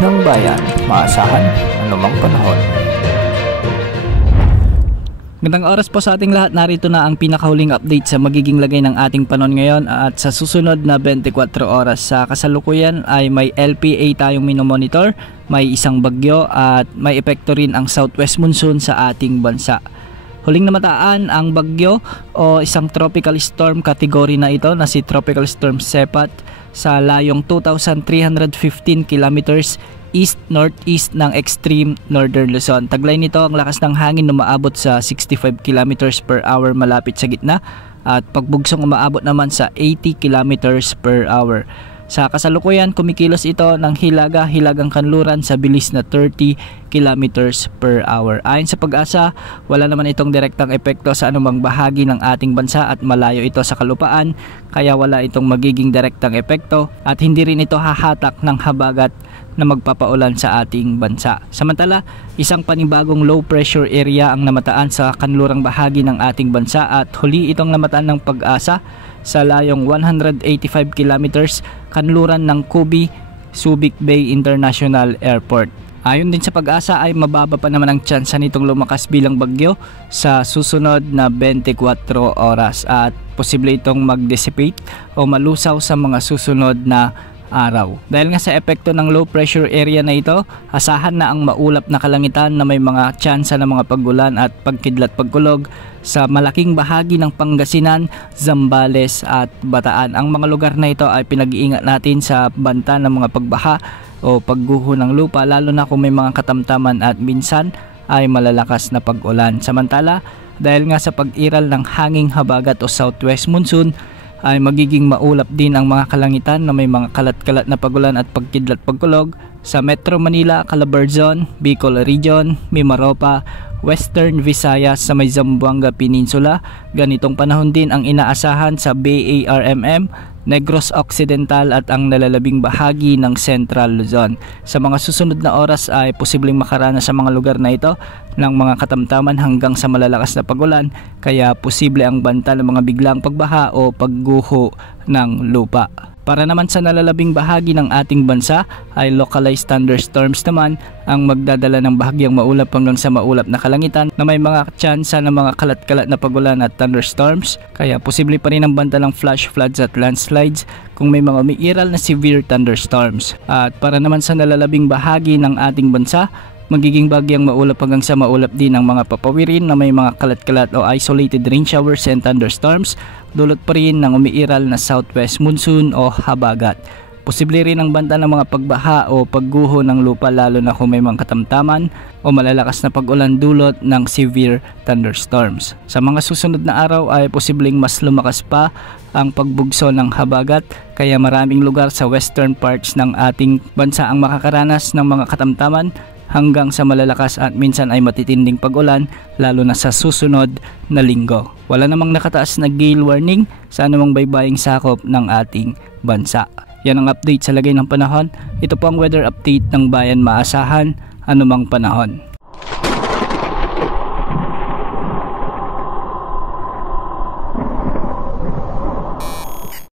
ng bayan, maasahan anumang panahon. Magandang oras po sa ating lahat. Narito na ang pinakahuling update sa magiging lagay ng ating panahon ngayon at sa susunod na 24 oras. Sa kasalukuyan ay may LPA tayong minomonitor, may isang bagyo at may epekto rin ang southwest monsoon sa ating bansa. Huling namataan ang bagyo o isang tropical storm category na ito na si Tropical Storm Sepat sa layong 2,315 kilometers east-northeast ng extreme northern Luzon. Taglay nito ang lakas ng hangin na umaabot sa 65 km per hour malapit sa gitna at pagbugsong umaabot naman sa 80 km per hour. Sa kasalukuyan, kumikilos ito ng hilagang kanluran sa bilis na 30 km per hour. Ayon sa Pag-asa, wala naman itong direktang epekto sa anumang bahagi ng ating bansa at malayo ito sa kalupaan, kaya wala itong magiging direktang epekto at hindi rin ito hahatak ng habagat na magpapaulan sa ating bansa. Samantala, isang panibagong low pressure area ang namataan sa kanlurang bahagi ng ating bansa at huli itong namataan ng Pag-asa sa layong 185 kilometers kanluran ng Kubi, Subic Bay International Airport. Ayon din sa Pag-asa ay mababa pa naman ang tsansa nitong lumakas bilang bagyo sa susunod na 24 oras at posible itong mag-dissipate o malusaw sa mga susunod na araw. Dahil nga sa epekto ng low pressure area na ito, asahan na ang maulap na kalangitan na may mga tsansa ng mga pagulan at pagkidlat pagkulog sa malaking bahagi ng Pangasinan, Zambales at Bataan. Ang mga lugar na ito ay pinag-iingat natin sa banta ng mga pagbaha o pagguho ng lupa, lalo na kung may mga katamtaman at minsan ay malalakas na pag-ulan. Samantala, dahil nga sa pag-iral ng hanging habagat o southwest monsoon, ay magiging maulap din ang mga kalangitan na may mga kalat-kalat na pagulan at pagkidlat pagkulog sa Metro Manila, Calabarzon, Bicol Region, Mimaropa, Western Visayas sa may Zamboanga Peninsula. Ganitong panahon din ang inaasahan sa BARMM, Negros Occidental at ang nalalabing bahagi ng Central Luzon. Sa mga susunod na oras ay posibleng makaranas sa mga lugar na ito ng mga katamtaman hanggang sa malalakas na pagulan, kaya posible ang banta ng mga biglang pagbaha o pagguho ng lupa. Para naman sa nalalabing bahagi ng ating bansa ay localized thunderstorms naman ang magdadala ng bahagyang maulap hanggang sa maulap na kalangitan na may mga tsansa ng mga kalat-kalat na pagulan at thunderstorms, kaya posible pa rin ang banta ng flash floods at landslides kung may mga umiiral na severe thunderstorms. At para naman sa nalalabing bahagi ng ating bansa, magiging bagyang maulap hanggang sa maulap din ang mga papawirin na may mga kalat-kalat o isolated rain showers and thunderstorms, dulot pa rin ng umiiral na southwest monsoon o habagat. Posible rin ang banta ng mga pagbaha o pagguho ng lupa, lalo na kung may mga katamtaman o malalakas na pag-ulan dulot ng severe thunderstorms. Sa mga susunod na araw ay posibleng mas lumakas pa ang pagbugso ng habagat, kaya maraming lugar sa western parts ng ating bansa ang makakaranas ng mga katamtaman hanggang sa malalakas at minsan ay matitinding pag-ulan, lalo na sa susunod na linggo. Wala namang nakataas na gale warning sa anumang baybaying sakop ng ating bansa. Yan ang update sa lagay ng panahon. Ito po ang weather update ng bayan, maasahan anumang panahon.